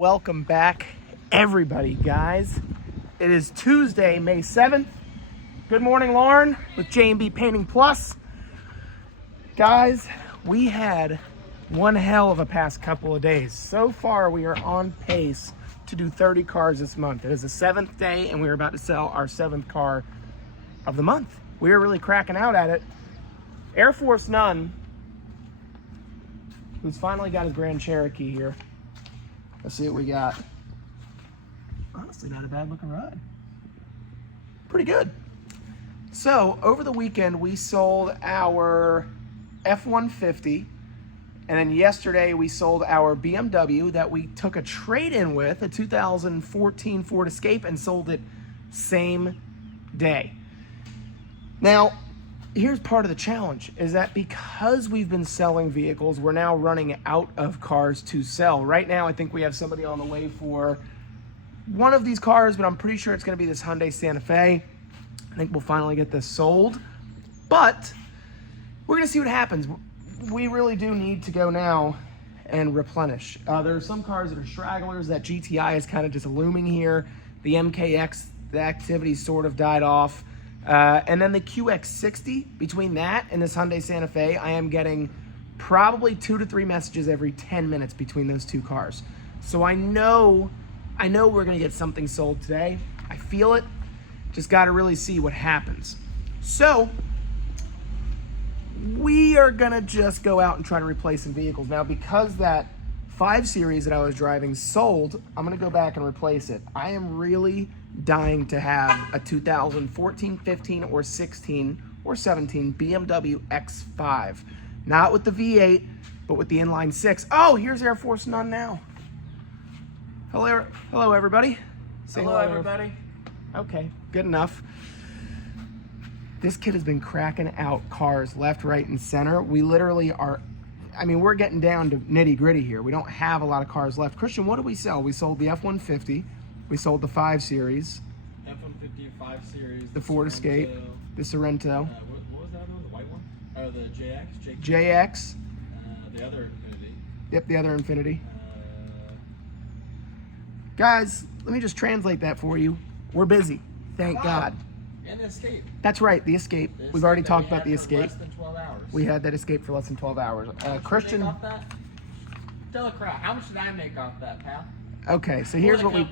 Welcome back, everybody, guys. It is Tuesday, May 7th. Good morning, Lauren, with J&B Painting Plus. Guys, we had one hell of a past couple of days. So far, we are on pace to do 30 cars this month. It is the 7th day, and we're about to sell our 7th car of the month. We are really cracking out at it. Air Force None, who's finally got his Grand Cherokee here. Let's see what we got. Honestly, not a bad looking ride. Pretty good. So, over the weekend, we sold our F-150. And then yesterday, we sold our BMW that we took a trade-in with, a 2014 Ford Escape, and sold it same day. Now, here's part of the challenge, is that because we've been selling vehicles, we're now running out of cars to sell. Right now, I think we have somebody on the way for one of these cars, but I'm pretty sure it's gonna be this Hyundai Santa Fe. I think we'll finally get this sold, but we're gonna see what happens. We really do need to go now and replenish. There are some cars that are stragglers. That GTI is kind of just looming here. The MKX, the activity sort of died off. And then the QX60, between that and this Hyundai Santa Fe, I am getting probably 2 to 3 messages every 10 minutes between those two cars. So I know we're gonna get something sold today. I feel it, just gotta really see what happens. So we are gonna just go out and try to replace some vehicles. Now, because that 5 Series that I was driving sold, I'm gonna go back and replace it. I am really dying to have a 2014, 15, or 16, or 17 BMW X5. Not with the V8, but with the inline 6. Oh, here's Air Force None now. Hello everybody. Say hello, everybody. Okay, good enough. This kid has been cracking out cars left, right, and center. We literally are, we're getting down to nitty gritty here. We don't have a lot of cars left. Christian, what did we sell? We sold the F-150. We sold the 5 Series. F-150, 5 Series. The Ford Escape. The Sorrento. What was that one? The white one? Oh, the JX? JX. The other Infinity. Yep, the other Infinity. Guys, let me just translate that for you. We're busy. Thank God. And the Escape. That's right, the Escape. We've already talked about the Escape. Less than 12 hours. We had that Escape for less than 12 hours. Christian. Off that? Tell the crowd, how much did I make off that, pal? Okay, so here's what we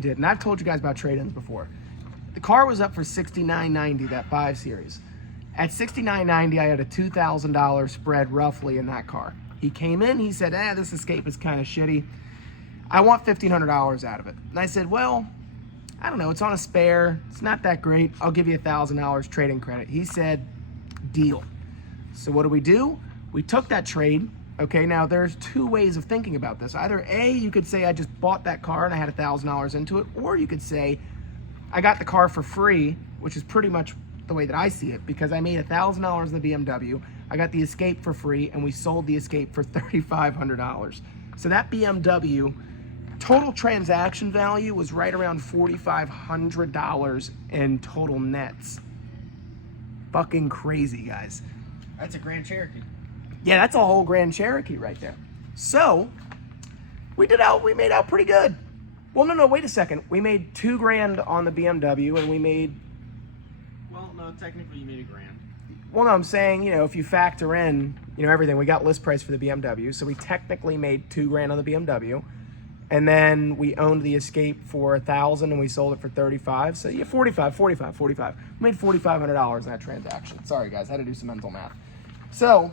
did. And I've told you guys about trade-ins before. The car was up for $69.90, that 5 Series. At $69.90, I had a $2,000 spread roughly in that car. He came in, he said, this Escape is kind of shitty. I want $1,500 out of it. And I said, well, I don't know, it's on a spare. It's not that great. I'll give you $1,000 trading credit. He said, deal. So what do? We took that trade. Okay, now there's 2 ways of thinking about this. Either A, you could say I just bought that car and I had $1,000 into it, or you could say I got the car for free, which is pretty much the way that I see it, because I made $1,000 in the BMW, I got the Escape for free, and we sold the Escape for $3,500. So that BMW, total transaction value was right around $4,500 in total nets. Fucking crazy, guys. That's a Grand Cherokee. Yeah, that's a whole Grand Cherokee right there. So, we made out pretty good. Well, no, wait a second. We made $2,000 on the BMW, and we made... Well, no, technically you made $1,000. Well, no, I'm saying, if you factor in, everything, we got list price for the BMW, so we technically made $2,000 on the BMW, and then we owned the Escape for $1,000, and we sold it for $35,000, so yeah, $45,000. We made $4,500 in that transaction. Sorry, guys, I had to do some mental math. So,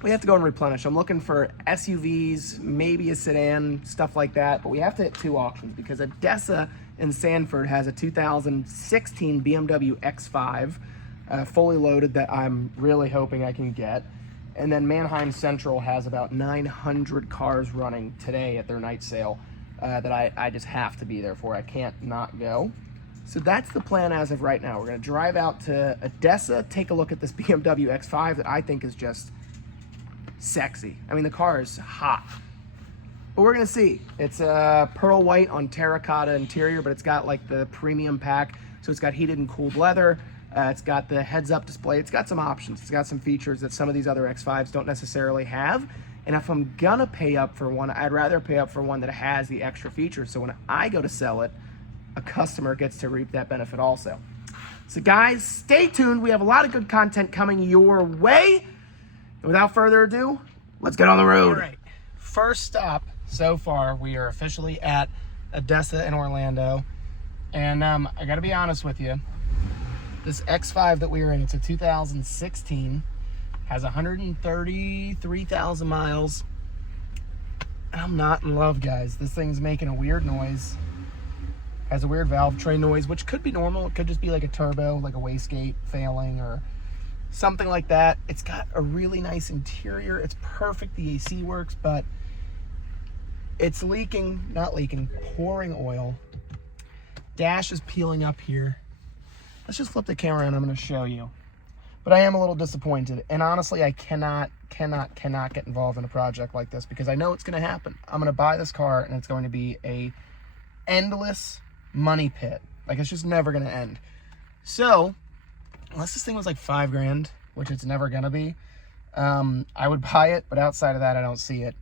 we have to go and replenish. I'm looking for SUVs, maybe a sedan, stuff like that. But we have to hit 2 auctions because Odessa in Sanford has a 2016 BMW X5, fully loaded, that I'm really hoping I can get. And then Mannheim Central has about 900 cars running today at their night sale that I just have to be there for. I can't not go. So that's the plan as of right now. We're going to drive out to Odessa, take a look at this BMW X5 that I think is just sexy. The car is hot. But we're gonna see. It's a pearl white on terracotta interior, but it's got like the premium pack. So it's got heated and cooled leather. It's got the heads-up display. It's got some options. It's got some features that some of these other X5s don't necessarily have. And if I'm gonna pay up for one, I'd rather pay up for one that has the extra features. So when I go to sell it, a customer gets to reap that benefit also. So guys, stay tuned. We have a lot of good content coming your way. And without further ado, let's get on the road. All right, first stop so far, we are officially at Odessa in Orlando. And I gotta be honest with you, this X5 that we are in, it's a 2016, has 133,000 miles. And I'm not in love, guys. This thing's making a weird noise. Has a weird valve tray noise, which could be normal. It could just be like a turbo, like a wastegate failing or something like that. It's got a really nice interior. It's perfect. The AC works, but it's leaking, not leaking, pouring oil. Dash is peeling up here. Let's just flip the camera and I'm going to show you. But I am a little disappointed. And honestly, I cannot get involved in a project like this because I know it's going to happen. I'm going to buy this car and it's going to be a endless money pit. Like, it's just never going to end. So, unless this thing was like $5,000, which it's never going to be, I would buy it. But outside of that, I don't see it.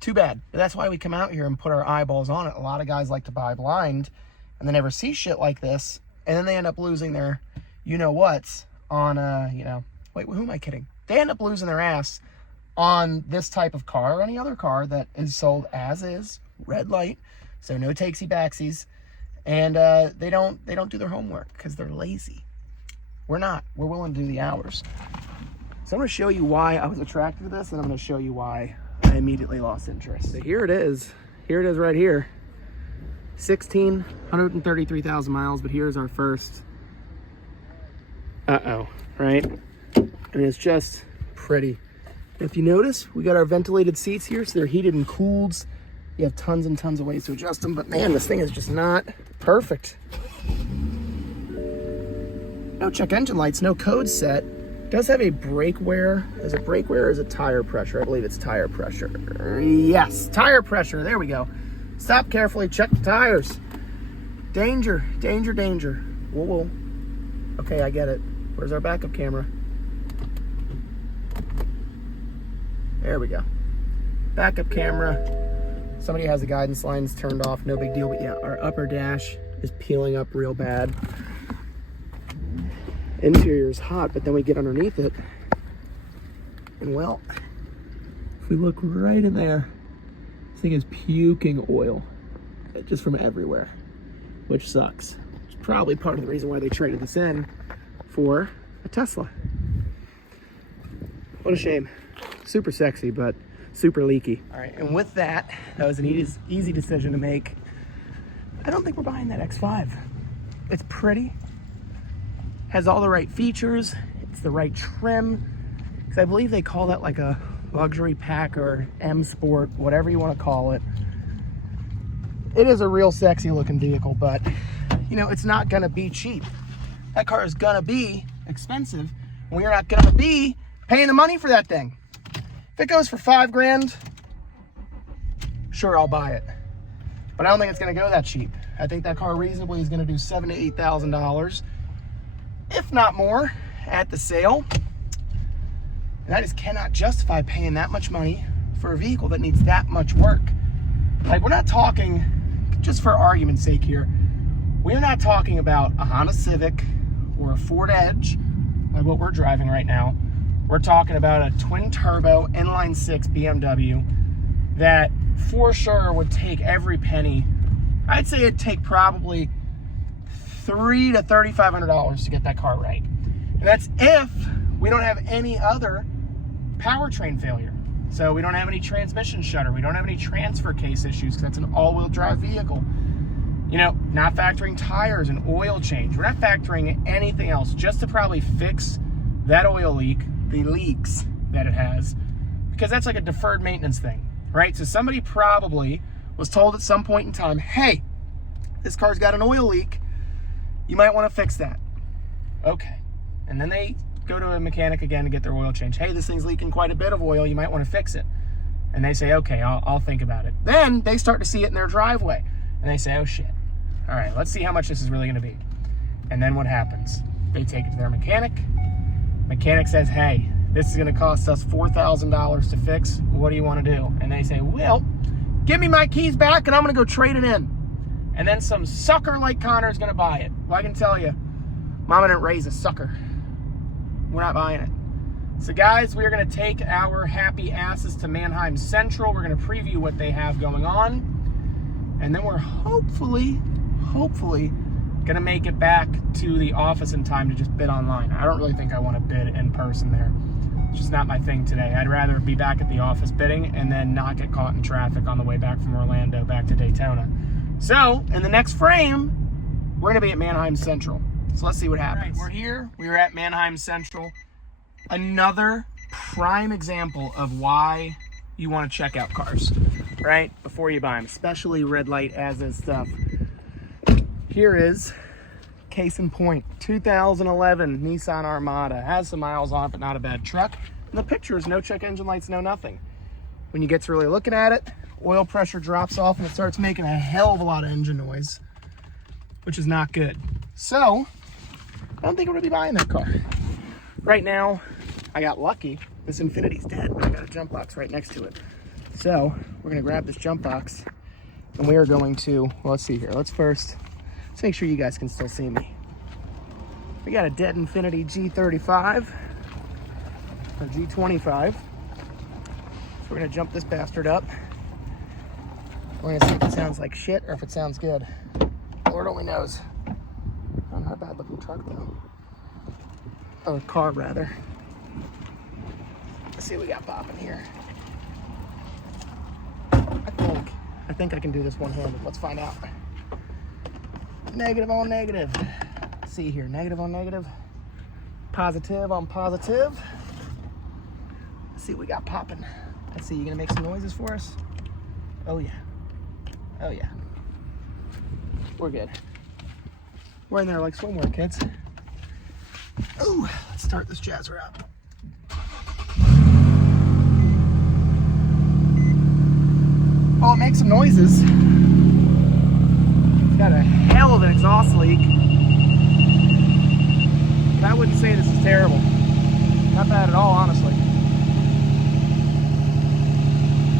Too bad. That's why we come out here and put our eyeballs on it. A lot of guys like to buy blind and they never see shit like this. And then they end up losing their you-know-whats on, wait, who am I kidding? They end up losing their ass on this type of car or any other car that is sold as is, red light, so no takesy backsies, and they don't do their homework because they're lazy. We're not. We're willing to do the hours. So I'm going to show you why I was attracted to this, and I'm going to show you why I immediately lost interest. So here it is. Here it is right here. 133,000 miles, but here's our first. Right? And it's just pretty. If you notice, we got our ventilated seats here, so they're heated and cooled. You have tons and tons of ways to adjust them, but man, this thing is just not perfect. No check engine lights, no code set. Does have a brake wear. Is it brake wear or is it tire pressure? I believe it's tire pressure. Yes, tire pressure. There we go. Stop carefully. Check the tires. Danger, danger, danger. Whoa, whoa. Okay, I get it. Where's our backup camera? There we go. Backup camera. Somebody has the guidance lines turned off. No big deal. But yeah, our upper dash is peeling up real bad. Interior is hot, but then we get underneath it. And well, if we look right in there, this thing is puking oil just from everywhere, which sucks. It's probably part of the reason why they traded this in for a Tesla. What a shame. Super sexy, but super leaky. All right, and with that, that was an easy decision to make. I don't think we're buying that X5. It's pretty. Has all the right features. It's the right trim. Because I believe they call that like a luxury pack or M Sport, whatever you want to call it. It is a real sexy looking vehicle, but it's not gonna be cheap. That car is gonna be expensive, and we're not gonna be paying the money for that thing. If it goes for $5,000, sure, I'll buy it. But I don't think it's gonna go that cheap. I think that car reasonably is gonna do $7,000 to $8,000. If not more, at the sale. And I just cannot justify paying that much money for a vehicle that needs that much work. Like, we're not talking, just for argument's sake here, we're not talking about a Honda Civic or a Ford Edge, like what we're driving right now. We're talking about a twin-turbo inline-six BMW that for sure would take every penny. I'd say it'd take probably $300 to $3,500 to get that car right. And that's if we don't have any other powertrain failure. So we don't have any transmission shudder. We don't have any transfer case issues because that's an all-wheel drive vehicle. Not factoring tires and oil change. We're not factoring anything else just to probably fix that oil leak, the leaks that it has, because that's like a deferred maintenance thing, right? So somebody probably was told at some point in time, hey, this car's got an oil leak. You might want to fix that. Okay. And then they go to a mechanic again to get their oil changed. Hey, this thing's leaking quite a bit of oil. You might want to fix it. And they say, okay, I'll think about it. Then they start to see it in their driveway. And they say, oh, shit. All right, let's see how much this is really going to be. And then what happens? They take it to their mechanic. Mechanic says, hey, this is gonna cost us $4,000 to fix. What do you wanna do? And they say, well, give me my keys back and I'm gonna go trade it in. And then some sucker like Connor is gonna buy it. Well, I can tell you, Mama didn't raise a sucker. We're not buying it. So guys, we are gonna take our happy asses to Mannheim Central. We're gonna preview what they have going on. And then we're hopefully gonna make it back to the office in time to just bid online. I don't really think I wanna bid in person there. It's just not my thing today. I'd rather be back at the office bidding and then not get caught in traffic on the way back from Orlando back to Daytona. So, in the next frame, we're gonna be at Mannheim Central. So let's see what happens. All right, we're here, we were at Mannheim Central. Another prime example of why you wanna check out cars, right? Before you buy them, especially red light as is stuff. Here is, case in point, 2011 Nissan Armada. Has some miles on it, but not a bad truck. And the picture is no check engine lights, no nothing. When you get to really looking at it, oil pressure drops off and it starts making a hell of a lot of engine noise, which is not good. So, I don't think I'm gonna be buying that car. Right now, I got lucky. This Infinity's dead, but I got a jump box right next to it. So, we're gonna grab this jump box and we are going to, well, let's see here. Let's make sure you guys can still see me. We got a dead Infinity G35 or G25. So we're gonna jump this bastard up. We're gonna see if it sounds like shit or if it sounds good. Lord only knows. Oh, not a bad looking truck though. Or car rather. Let's see what we got popping here. I think I can do this one-handed. Let's find out. Negative on negative. Let's see here, negative on negative. Positive on positive. Let's see what we got popping. Let's see, you gonna make some noises for us? Oh yeah. Oh yeah. We're good. We're in there like swimwear, kids. Ooh, let's start this jazzer up. Oh, it makes some noises. Got a hell of an exhaust leak. But I wouldn't say this is terrible. Not bad at all, honestly.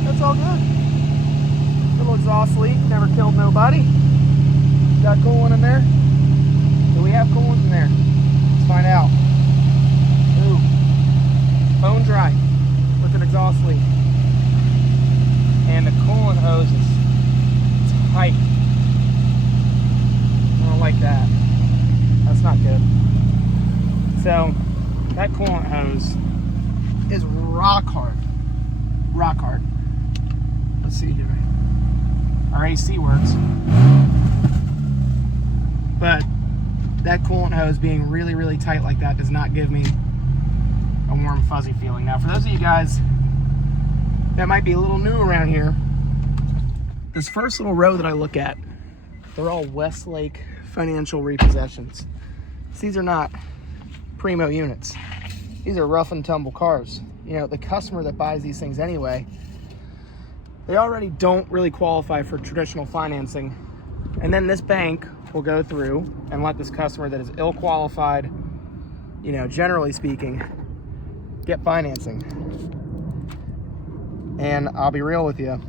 That's all good. Little exhaust leak, never killed nobody. Got coolant in there? Do we have coolant in there? Let's find out. Ooh. Bone dry with an exhaust leak. And the coolant hose is tight. I don't like that. That's not good. So that coolant hose is rock hard. Rock hard. Let's see here. Our AC works. But that coolant hose being really, really tight like that does not give me a warm, fuzzy feeling. Now, for those of you guys that might be a little new around here, this first little row that I look at, they're all Westlake Financial repossessions. These are not primo units. These are rough and tumble cars. You know, the customer that buys these things anyway, they already don't really qualify for traditional financing. And then this bank will go through and let this customer that is ill qualified, you know, generally speaking, get financing. And I'll be real with you,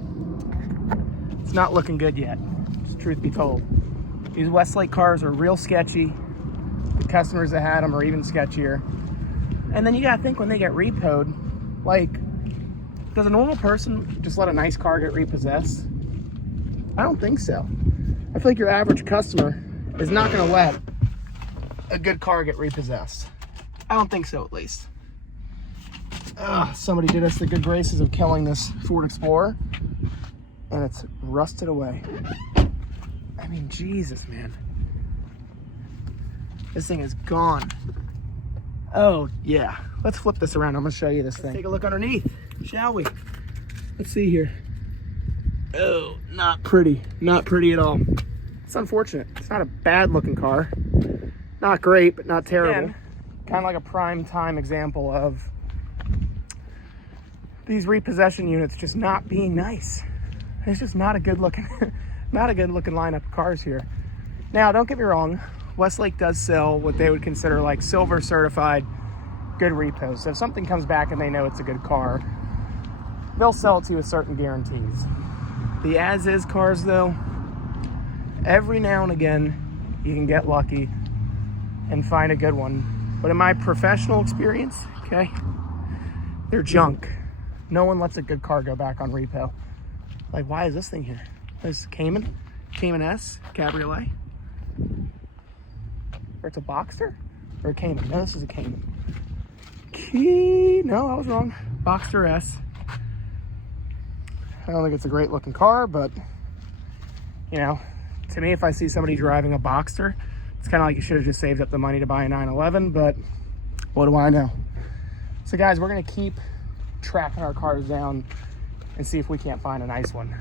it's not looking good yet, just truth be told. These Westlake cars are real sketchy. The customers that had them are even sketchier. And then you gotta think, when they get repoed, like, does a normal person just let a nice car get repossessed? I don't think so. I feel like your average customer is not gonna let a good car get repossessed. I don't think so, at least. Somebody did us the good graces of killing this Ford Explorer, and it's rusted away. I mean, Jesus, man. This thing is gone. Oh, yeah. Let's flip this around. I'm gonna show you this thing. Let's take a look underneath, shall we? Let's see here. Oh, not pretty. Not pretty at all. It's unfortunate. It's not a bad looking car. Not great, but not terrible. Kind of like a prime time example of these repossession units just not being nice. It's just not a good looking, not a good looking lineup of cars here. Now, don't get me wrong. Westlake does sell what they would consider like silver certified good repos. So if something comes back and they know it's a good car, they'll sell it to you with certain guarantees. The as-is cars, though, every now and again, you can get lucky and find a good one. But in my professional experience, okay, they're junk. No one lets a good car go back on repo. Like, why is this thing here? This is Cayman S, Cabriolet. Or it's a Boxster? Or a Cayman? No, this is a Cayman. No, I was wrong. Boxster S. I don't think it's a great looking car, but, you know, to me, if I see somebody driving a Boxster, it's kind of like you should have just saved up the money to buy a 911, but what do I know? So guys, we're gonna keep tracking our cars down and see if we can't find a nice one.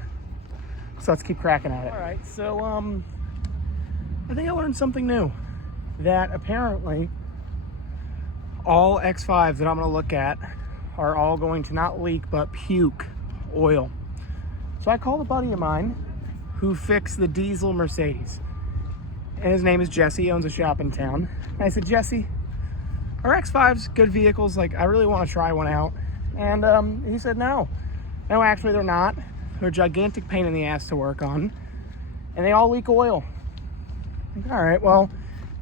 So let's keep cracking at it. All right, so I think I learned something new. That apparently all X5s that I'm gonna look at are all going to not leak, but puke oil. So I called a buddy of mine who fixed the diesel Mercedes. And his name is Jesse, he owns a shop in town. And I said, Jesse, are X5s good vehicles? Like, I really want to try one out. And he said, no, actually they're not. They're a gigantic pain in the ass to work on. And they all leak oil. Like, all right, well,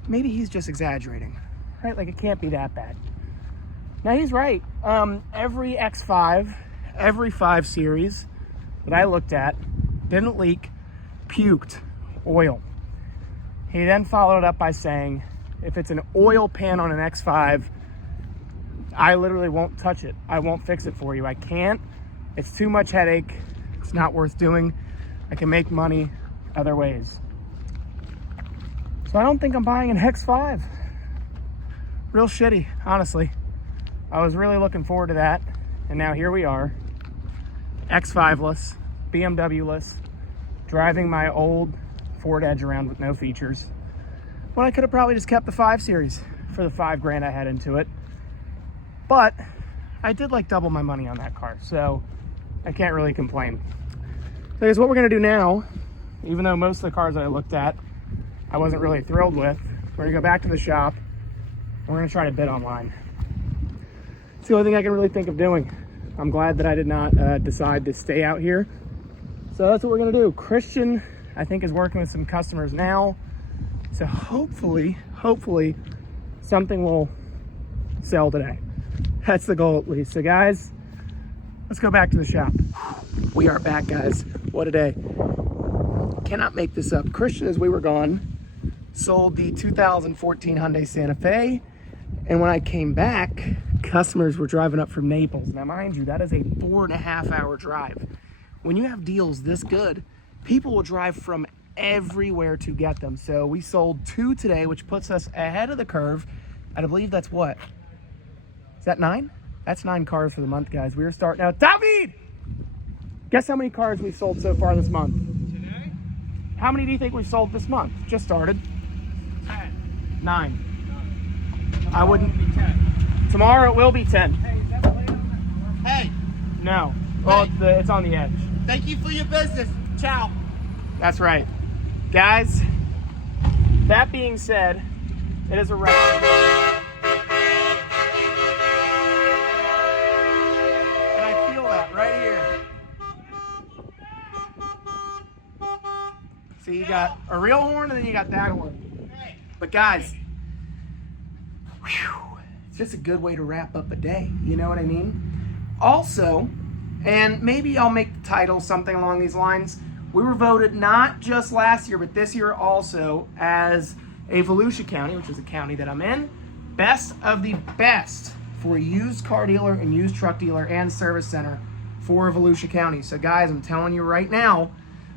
maybe he's just exaggerating, right? Like, it can't be that bad. Now, he's right. Every X5, every 5 Series that I looked at didn't leak, puked oil. He then followed it up by saying, if it's an oil pan on an X5, I literally won't touch it. I won't fix it for you. I can't. It's too much headache. It's not worth doing. I can make money other ways. So I don't think I'm buying an X5. Real shitty, honestly. I was really looking forward to that. And now here we are, X5-less, BMW-less, driving my old Ford Edge around with no features. When I could have probably just kept the 5 Series for the $5,000 I had into it. But I did like double my money on that car, so I can't really complain. So here's what we're gonna do now. Even though most of the cars that I looked at, I wasn't really thrilled with, we're gonna go back to the shop and we're gonna try to bid online. It's the only thing I can really think of doing. I'm glad that I did not decide to stay out here. So that's what we're gonna do. Christian, I think, is working with some customers now. So hopefully something will sell today. That's the goal, at least. So guys, let's go back to the shop. We are back, guys. What a day. Cannot make this up. Christian, as we were gone, sold the 2014 Hyundai Santa Fe. And when I came back, customers were driving up from Naples. Now, mind you, that is a 4.5-hour drive. When you have deals this good, people will drive from everywhere to get them. So we sold 2 today, which puts us ahead of the curve. And I believe that's what? Is that 9? That's 9 cars for the month, guys. We are starting out. David! Guess how many cars we've sold so far this month? Today? How many do you think we've sold this month? Just started. 10. 9. Tomorrow I wouldn't. Will be 10. Tomorrow it will be 10. Hey, is that the late on that? Hey, No. Well, Hey. it's on the edge. thank you for your business. Ciao. That's right. Guys, that being said, it is a wrap. And I feel that right here. See, you got a real horn and then you got that horn. Hey. But guys, it's just a good way to wrap up a day. You know what I mean? Also, and maybe I'll make the title something along these lines, we were voted not just last year, but this year also as a Volusia County, which is a county that I'm in, best of the best for a used car dealer and used truck dealer and service center for Volusia County. So guys, I'm telling you right now,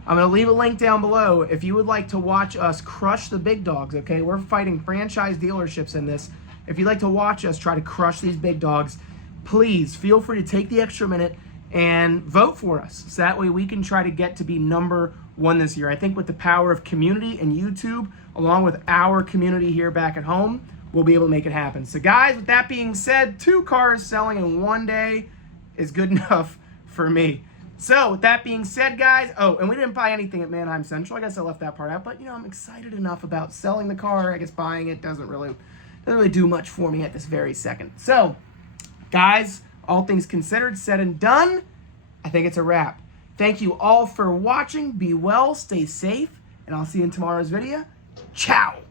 I'm going to leave a link down below if you would like to watch us crush the big dogs, okay? We're fighting franchise dealerships in this. If you'd like to watch us try to crush these big dogs, please feel free to take the extra minute and vote for us. So that way we can try to get to be number 1 this year. I think with the power of community and YouTube, along with our community here back at home, we'll be able to make it happen. So guys, with that being said, 2 cars selling in 1 day is good enough for me. So with that being said, guys, oh, and we didn't buy anything at Manheim Central. I guess I left that part out, but you know, I'm excited enough about selling the car. I guess buying it doesn't really doesn't really do much for me at this very second. So, guys, all things considered, said and done, I think it's a wrap. Thank you all for watching. Be well, stay safe, and I'll see you in tomorrow's video. Ciao!